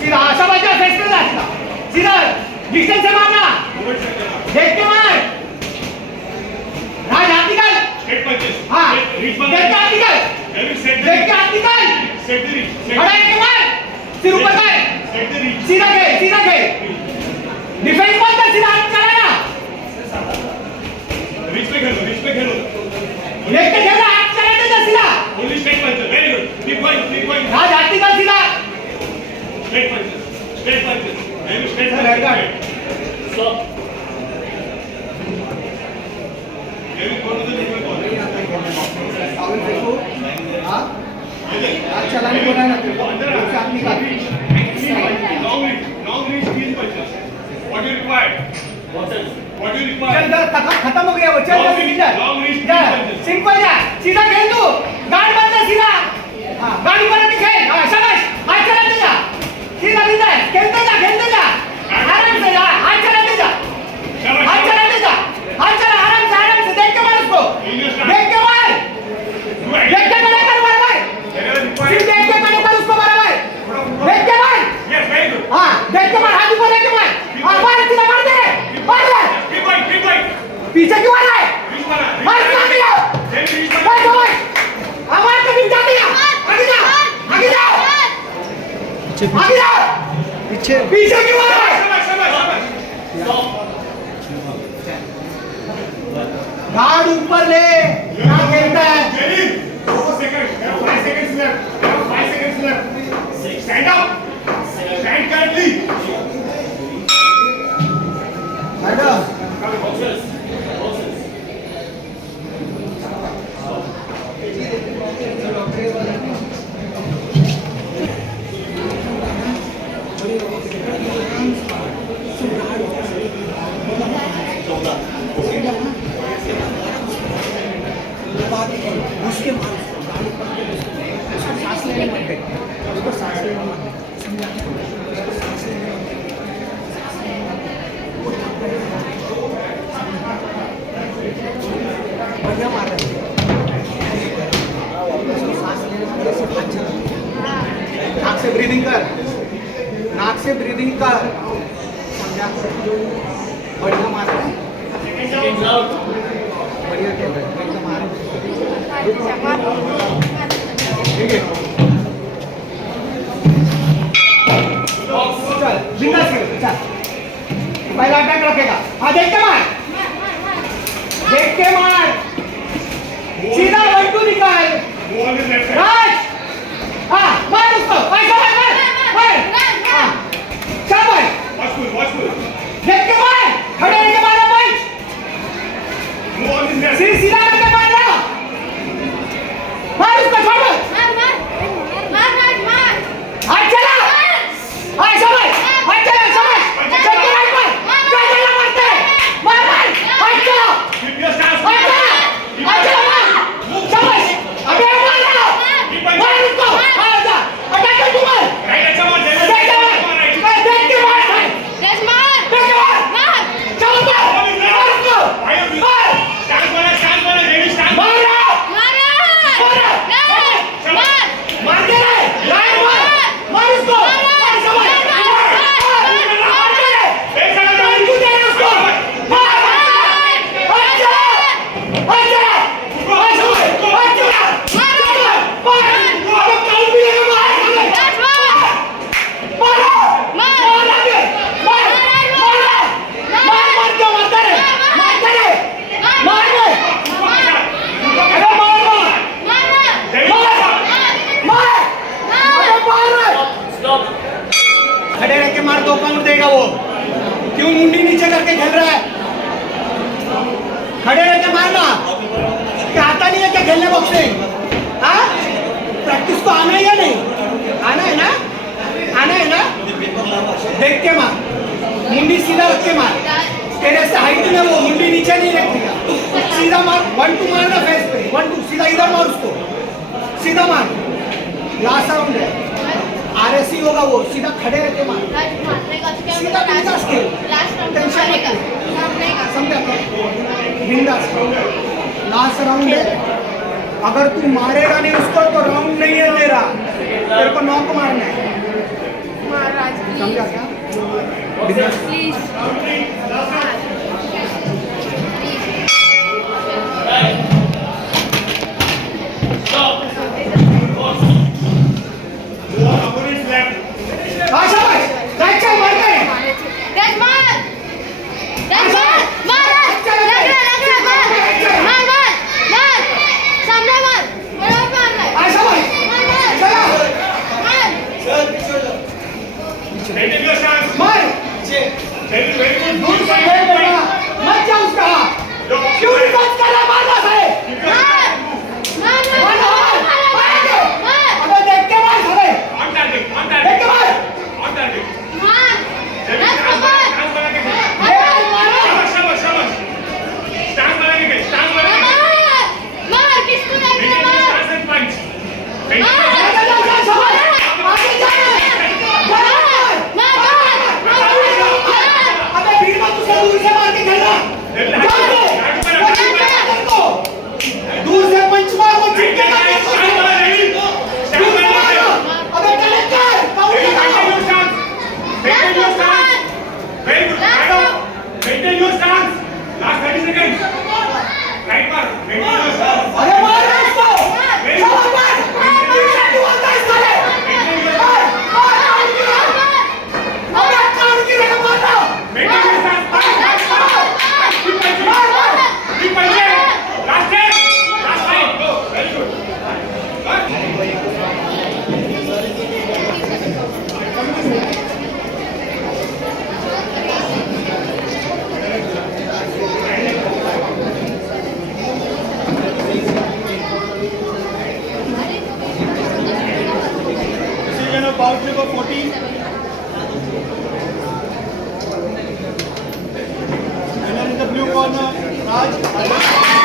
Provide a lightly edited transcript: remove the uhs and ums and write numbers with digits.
सीधा आशा बच्चा फेस पे जाएगा सीधा डिस्टेंस से मारना देख के मार राज हाथ निकाल स्टेट पंचेस हां रीच देख के हाथ निकाल देख के हाथ निकाल सेट द रीच खड़ा है के मार सिर ऊपर कर सेट द रीच सीधा के डिफेंस मत कर सीधा हाथ चलाना रीच पे खेलो देख के खेलना हाथ चलाने दे सीधा only straight punches very good click point Raj हाथ निकाल सीधा straight punches very straight stop very कौन द नीचे कौन साउंड देखो हां हाथ चलाने को ना तेरे को अंदर हाथ निकाल long reach 3 punches what you required चल खत्म हो गया वो चल long reach सिंपल जा सीधा खेल तू गार्ड मत कर सीधा हां गार्ड ऊपर रख खेल हां शाबाश हाथ चलाते जा सीधा सीधा खेलते जा आराम से जा हाथ चलाते जा हाथ चला आराम से देख के मार उसको देख के मार खड़ा कर मार सिर्फ देख के कर उसको बराबर देख के मार yes very good हां देख के मार हाथ ऊपर लेके मार हां मार सीधा मार दे keep point पीछे क्यों आ रहा है मार दिया बस हमारे कभी जाते हैं आगे जा पीछे क्यों आ रहा है गार्ड ऊपर ले क्या खेलता है 4 seconds 5 seconds left stand up stand currently madam उसके सांस लेने मत दे उसको सांस लेने मत दे बढ़िया मार रहे नाक से ब्रीदिंग कर समझा बढ़िया मार रहे बढ़िया खेल रहे एकदम मार ठीक है चल बिंदास खेल चल पहला अटैक रखेगा हाँ देख के मार सीधा 1-2 निकाल राज हाँ मार उसको मार हाँ शाबाश watchful देख के मार खड़े रह के मारो पंच सीधा करके मार उसको छोड़ हाथ चला हाँ शाबाश हाथ चला चल के राइट मार चल मारते मार हाथ चला शाबाश अबे मार उसको हाँ जा अटैक कर तू मार खड़े रह के मार 2 काउंट देगा वो क्यों मुंडी नीचे करके खेल रहा है खड़े रह के मारना क्या आता नहीं है क्या खेलने बॉक्सिंग हाँ प्रैक्टिस को आना है या नहीं आना है ना देख के मार मुंडी सीधा रख के मार तेरे से हाइट में वो मुंडी नीचे नहीं रखेगा सीधा मार 1-2 मारना फेस पे 1-2 सीधा इधर मार उसको सीधा मार लास्ट राउंड है RSC होगा वो, सीधा खड़े रहते मार। सीधा बिंदास खेल, टेंशन मत ले। समझा क्या? बिंदास खेल। लास्ट राउंड है, अगर तू मारेगा नहीं उसको तो राउंड नहीं है तेरा, तेरे को नॉक मारना है। समझा क्या? बिंदास। Opponent's left. हाँ, शाबाश। राइट साइड मार के। हाँ, शाबाश। चला। Maintain your stance. मार। Very good. दूर से खेल बेटा, मत जा उसका। क्यों नहीं बच कर रहा? मारना है। मारना है। अबे देख के मार साले। On target. On देख target. के मार। On target. देख के मारो। शाबाश. Stance बना के खेल. Stance बना के खेल. Maintain your stance and punch. Maintain your stance. आगे जा, शाबाश। आगे जा। अबे भीड़ में तुझे दूर से मार के खेलना। दूर से पंच मार वो चिपकेगा तेरे को। दूर से मारो। अबे कनेक्ट कर। काउंटर लगाओ। Maintain your stance. Very good. Right on. Maintain your stance. Last 30 seconds. Right mark. Maintain your stance. अरे मार रहा है इसको। शाबाश मार। पीछे क्यों आता है साले? मार, मार, काउंट की रहा। अबे काउंट की रहा, मारना। Maintain your stance. मार, Keep punching. मार, मार। Keep punching. Last 10. Last 5. Go. Very good. Decision of bout number 14. Winner in the blue corner, Raj.